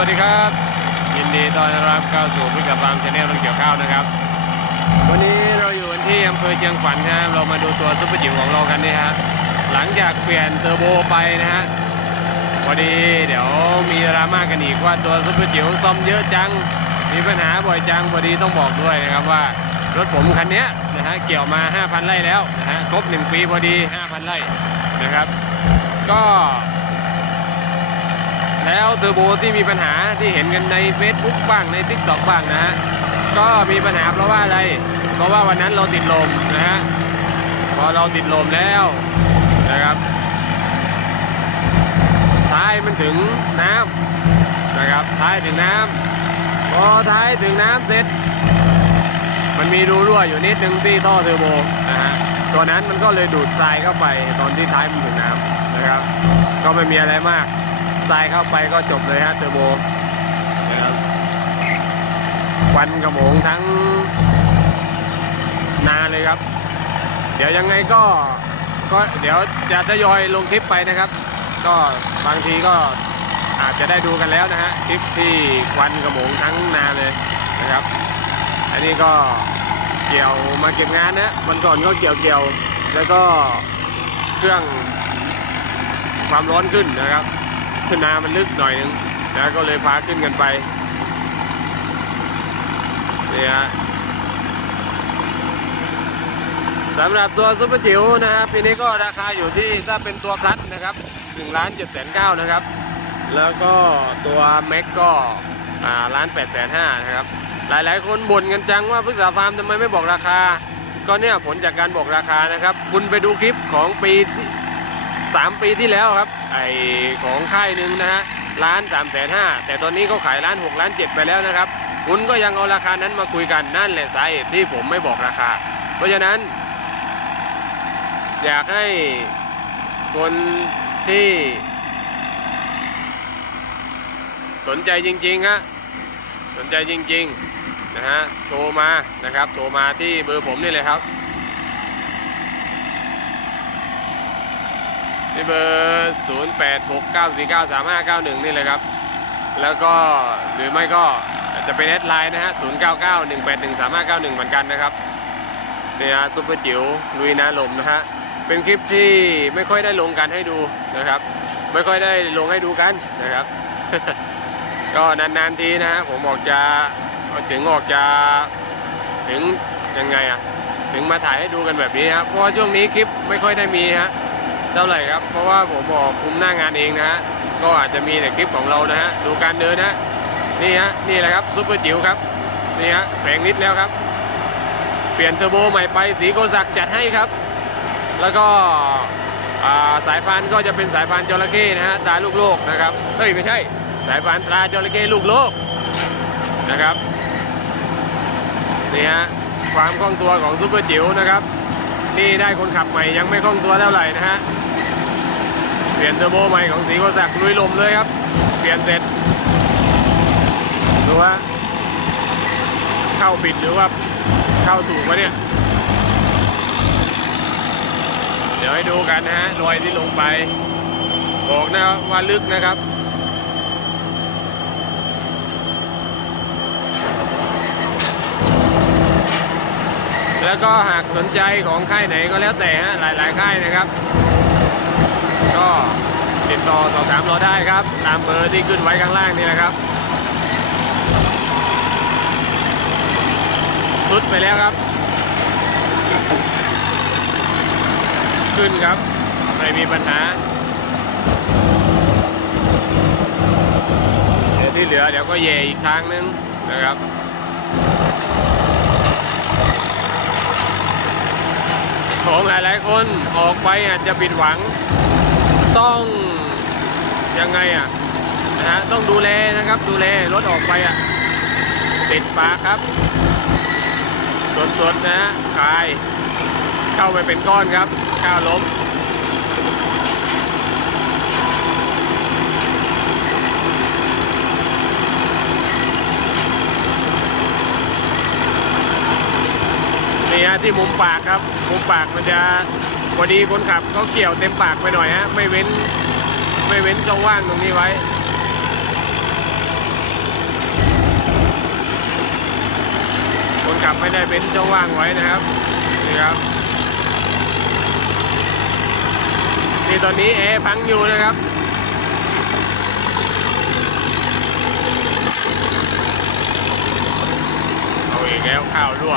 สวัสดีครับ ยินดีต้อนรับเข้าสู่พิกับฟาร์มชาแนลรถเกี่ยวข้าวนะครับ วันนี้เราอยู่ที่อำเภอเชียงขวัญนะครับเรามาดูตัวซุปเปอร์จิ๋วของเรากันนี่ฮะหลังจากเปลี่ยนเทอร์โบไปนะฮะพอดีเดี๋ยวมีดราม่ากันอีกว่าตัวซุปเปอร์จิ๋วซ่อมเยอะจังมีปัญหาบ่อยจังพอดีต้องบอกด้วยนะครับว่ารถผมคันนี้นะฮะเกี่ยวมา 5,000 ไร่แล้วนะฮะครบ 1 ปีพอดี 5,000 ไร่นะครับ ก็ แล้วเทอร์โบที่มีปัญหาที่เห็นกันใน Facebook บ้างใน t ิ k t o k บ้างนะฮะก็มีปัญหาเพราะว่าอะไร เพราะว่าวันนั้นเราติดลมนะฮะพอเราติดลมแล้วนะครับท้ายมันถึงน้ำนะครับท้ายถึงน้ำพอท้ายถึงน้ำเสร็จ มันมีรูรั่วอยู่นิดนึงที่ท่อเทอร์โบนะฮะตัวนั้นมันก็เลยดูดทรายเข้าไปตอนที่ท้ายมันถึงน้ำนะครับ ก็ไม่มีอะไรมาก ทรายเข้าไปก็จบเลยฮะเทอร์โบนะครับควันกระโมงทั้งนาเลยครับ เดี๋ยวยังไงก็ก็เดี๋ยวจะทยอยลงคลิปไปนะครับ ก็บางทีก็อาจจะได้ดูกันแล้วนะฮะคลิปที่ควันกระโมงทั้งนาเลยนะครับ อันนี้ก็เกี่ยวมาเก็บงานนะวันก่อนก็เกี่ยวเกี่ยวแล้วก็เครื่องความร้อนขึ้นนะครับ ขึ้นนามันลึกหน่อยนึงนะก็เลยพาขึ้นกันไปนี่ฮะสำหรับตัวซุปเปอร์จิ๋วนะครับปีนี้ก็ราคาอยู่ที่ถ้าเป็นตัวพลัสนะครับ1ล้าน7แสนเก้านะครับ แล้วก็ตัวแม็กก็ล้าน8แสนห้านะครับ หลายๆ คนบ่นกันจังว่าพฤกษาฟาร์มทำไมไม่บอกราคา ก็เนี่ยผลจากการบอกราคานะครับ คุณไปดูคลิปของปีที่สามปีที่แล้วครับ ไอของค่ายหนึ่งนะฮะล้านสามแสนห้าแต่ตอนนี้เขาขายล้านหกล้านเจ็ดไปแล้วนะครับ คุณก็ยังเอาราคานั้นมาคุยกันนั่นแหละสาเหตุที่ผมไม่บอกราคา เพราะฉะนั้น อยากให้คนที่ สนใจจริงๆฮะสนใจจริงๆนะฮะโทรมานะครับโทรมาที่เบอร์ผมนี่เลยครับี่เบอร์0 8 6 9 4 9 3 5 9 1 นี่เลยครับ แล้วก็หรือไม่ก็จะเป็นแอดไลน์นะฮะ0 9 9 1 8 1 3 5 9 1 เหมือนกันนะครับเนี่ยฮะซุปเปอร์จิ๋วลุยนาลมนะฮะเป็นคลิปที่ไม่ค่อยได้ลงกันให้ดูนะครับ ไม่ค่อยได้ลงให้ดูกันนะครับ ก็นานๆทีนะฮะผมออกจะถึงออกจะถึงยังไงอะถึงมาถ่ายให้ดูกันแบบนี้ครับเพราะว่าช่วงนี้คลิปไม่ค่อยได้มีฮะ เท่าไหร่ครับ เพราะว่าผมออกคุมหน้างานเองนะฮะ ก็อาจจะมีแต่คลิปของเรานะฮะ ดูการเดินนะนี่ฮะ นี่แหละครับซุปเปอร์จิ๋วครับ นี่ฮะแปลงนิดแล้วครับ เปลี่ยนเทอร์โบใหม่ไปสีโกศักจัดให้ครับ แล้วก็าสายพานก็จะเป็นสายพานจระเข้นะฮะตาลูกโลกนะครับ เฮ้ยไม่ใช่ สายพานตราจระเข้ลูกโลกนะครับ นี่ฮะความคล่องตัวของซุปเปอร์จิ๋วนะครับนี่ได้คนขับใหม่ยังไม่คล่องตัวเท่าไหร่นะฮะ เปลี่ยนเทอร์โบใหม่ของสีโกศักลุยลมเลยครับ เปลี่ยนเสร็จดูว่าเข้าผิดหรือว่าเข้าถูกวะเนี่ย เดี๋ยวให้ดูกันนะฮะรอยที่ลงไป บอกนะว่าลึกนะครับแล้วก็หากสนใจของค่ายไหนก็แล้วแต่ฮะหลาย ๆ ค่ายนะครับ ก็ติดต่อสอบถามเราได้ครับ ตามเบอร์ที่ขึ้นไว้ข้างล่างนี่นะครับสุดไปแล้วครับ ขึ้นครับไม่มีปัญหาเดี๋ยวที่เหลือเดี๋ยวก็เย่อีกทางนึงนะครับของหลายๆคนออกไปอาจจะผิดหวัง ต้องยังไงอะนะฮะต้องดูแลนะครับดูแลรถออกไปอะติดปากครับสดๆนะฮะคายเข้าไปเป็นก้อนครับก้าวล้มนี่ฮะที่มุมปากครับ มุมปากมันจะ พอดีคนขับเขาเขี่ยวเต็มปากไปหน่อยฮะ ไม่เว้น ไม่เว้นช่องว่างตรงนี้ไว้คนขับไม่ได้เว้นช่องว่างไว้นะครับนี่ครับนี่ตอนนี้แอร์พังอยู่นะครับเอาอีกแล้วข้าวรั่ว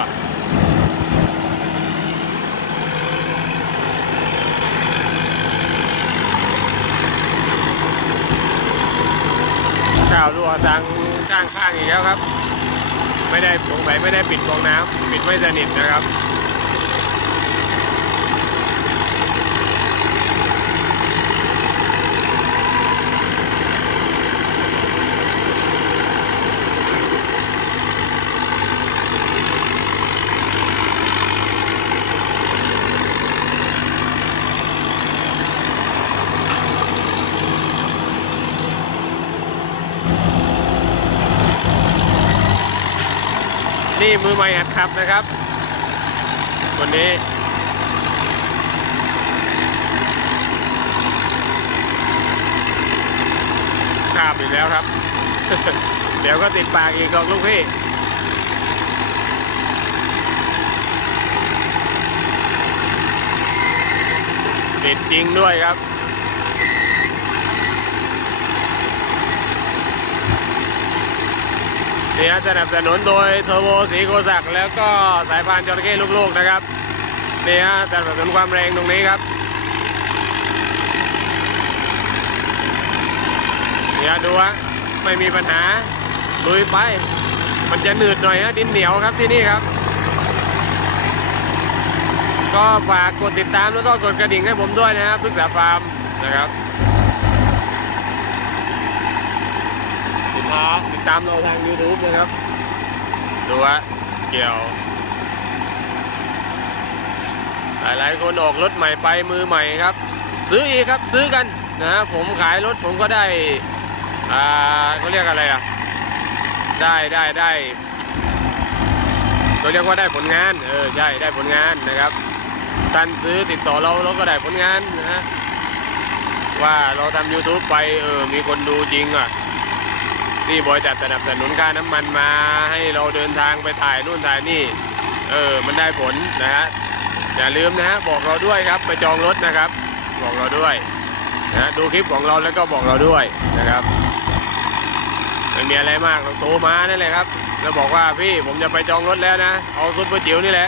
าวรั่วทางข้างข้างๆอีกแล้วครับ ไม่ได้ผงสัยไม่ได้ปิดฟองน้ำปิดไม่สนิทนะครับ หม่หัดขับนะครับคนนี้ขาบอีกแล้วครับ เดี๋ยวก็ติดปากอีกหรอกลูกพี่ติดจริงด้วยครับ เนี่ยสนับสนุนโดยเทอร์โบสีโกศักแล้วก็สายพานจระเข้ลูกๆนะครับเนี่ยสนับสนุนความแรงตรงนี้ครับเนี่ยดูฮะไม่มีปัญหาลุยไป มันจะหนืดหน่อยฮะดินเหนียวครับที่นี่ครับ ก็ฝากกดติดตามแล้วก็กดกระดิ่งให้ผมด้วยนะครับพึกษาฟาร์มนะครับ ติดตามติดตามเราทาง YouTube นะครับ ดูฮะเกี่ยว หลายๆคนออกรถใหม่ไปมือใหม่ครับ ซื้ออีกครับ ซื้อกันนะฮะผมขายรถผมก็ได้ อ่าเขาเรียกอะไรอะ ได้ได้ได้เราเรียกว่าได้ผลงาน เออใช่ได้ผลงานนะครับท่านซื้อติดต่อเราเราก็ได้ผลงานนะฮะว่าเราทำ YouTube ไปเออมีคนดูจริงอะ ที่บริษัทสนับสนุนค่าน้ำมันมาให้เราเดินทางไปถ่ายนู่นถ่ายนี่เออมันได้ผลนะฮะอย่าลืมนะฮะบอกเราด้วยครับไปจองรถนะครับ บอกเราด้วยนะดูคลิปของเราแล้วก็บอกเราด้วยนะครับไม่มีอะไรมากเราโทรมานั่นแหละครับแล้วบอกว่าพี่ผมจะไปจองรถแล้วนะ เอาซุปเปอร์จิ๋วนี่แหละ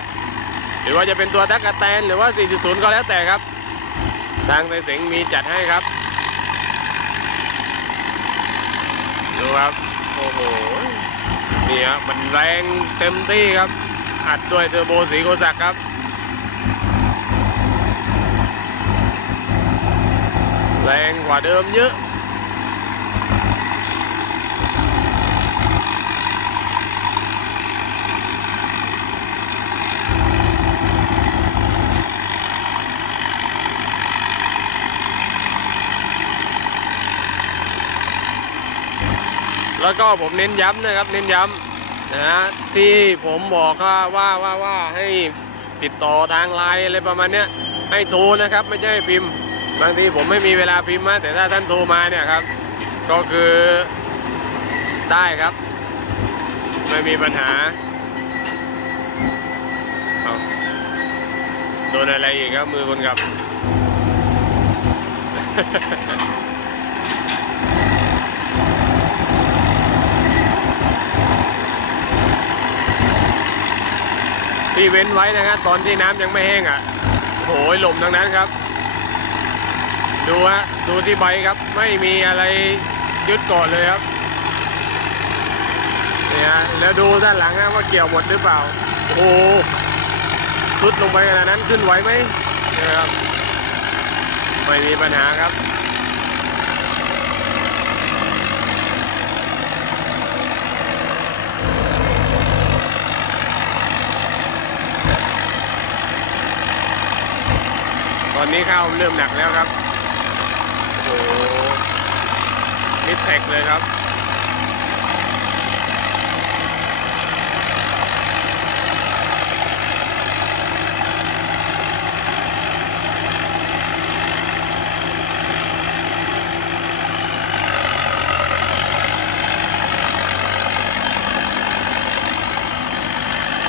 หรือว่าจะเป็นตัวตั๊กกะแตนหรือว่า 4.0 ก็แล้วแต่ครับ ทางไต้เสงมีจัดให้ครับ ดูครับ โอ้โหนี่ครับมันแรงเต็มที่ครับ อัดด้วยเทอร์โบสีโกศักดิ์ครับแรงกว่าเดิมเยอะ แล้วก็ผมเน้นย้ำนะครับ เน้นย้ำนะฮะที่ผมบอกว่าว่าว่าว่าให้ติดต่อทางไลน์อะไรประมาณเนี้ยให้โทรนะครับไม่ใช่ให้พิมพ์ บางทีผมไม่มีเวลาพิมพ์นะแต่ถ้าท่านโทรมาเนี่ยครับ ก็คือได้ครับ ไม่มีปัญหาเอาโดนอะไรอีกครับมือคนขับ ที่เว้นไว้นะครับ ตอนที่น้ำยังไม่แห้งอะโอ้ยลมทั้งนั้นครับ ดูฮะดูที่ใบครับ ไม่มีอะไรยึดเกาะเลยครับเนี่ยแล้วดูด้านหลังนะว่าเกี่ยวหมดหรือเปล่า โอ้โหสุดลงไปขนาดนั้นขึ้นไหวไหมนี่ยครับไม่มีปัญหาครับ อนนี้ข้าวเริ่มหนักแล้วครับ โอ้โหมิดแท็กเลยครับ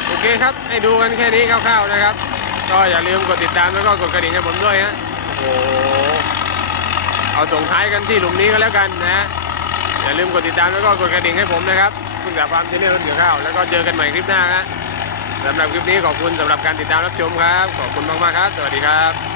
โอเคครับ ให้ดูกันแค่นี้คร่าวๆนะครับ ก็อย่าลืมกดติดตามแล้วก็กดกระดิ่งให้ผมด้วยฮะโอ้โหเอาส่งท้ายกันที่หลุมนี้ก็แล้วกันนะอย่าลืมกดติดตามแล้วก็กดกระดิ่งให้ผมนะครับคุณกับความเจริญรถเกี่ยวข้าวแล้วก็เจอกันใหม่คลิปหน้าฮะสำหรับคลิปนี้ขอบคุณสำหรับการติดตามรับชมครับ ขอบคุณมากๆครับ สวัสดีครับ